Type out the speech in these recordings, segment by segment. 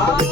아.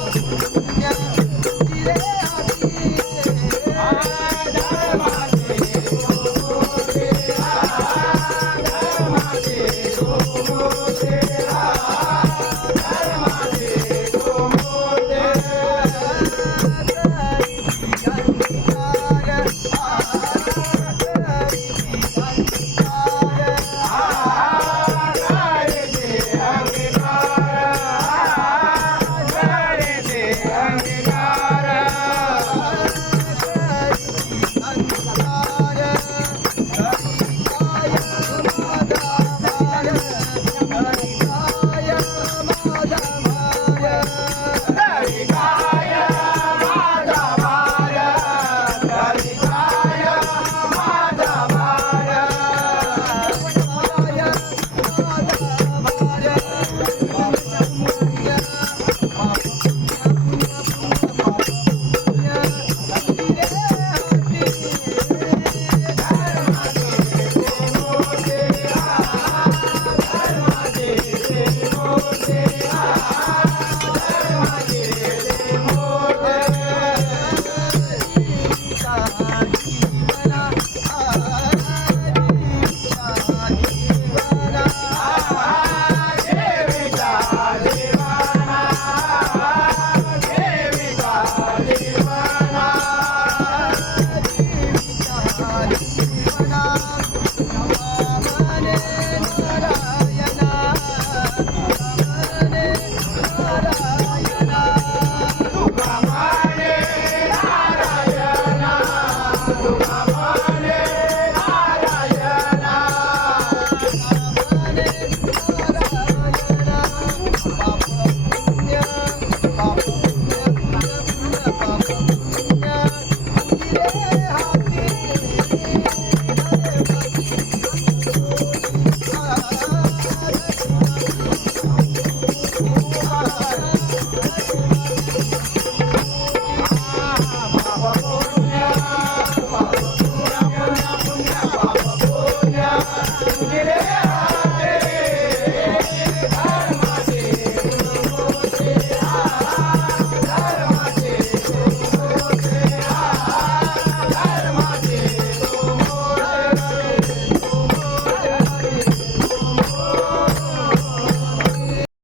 Yeah.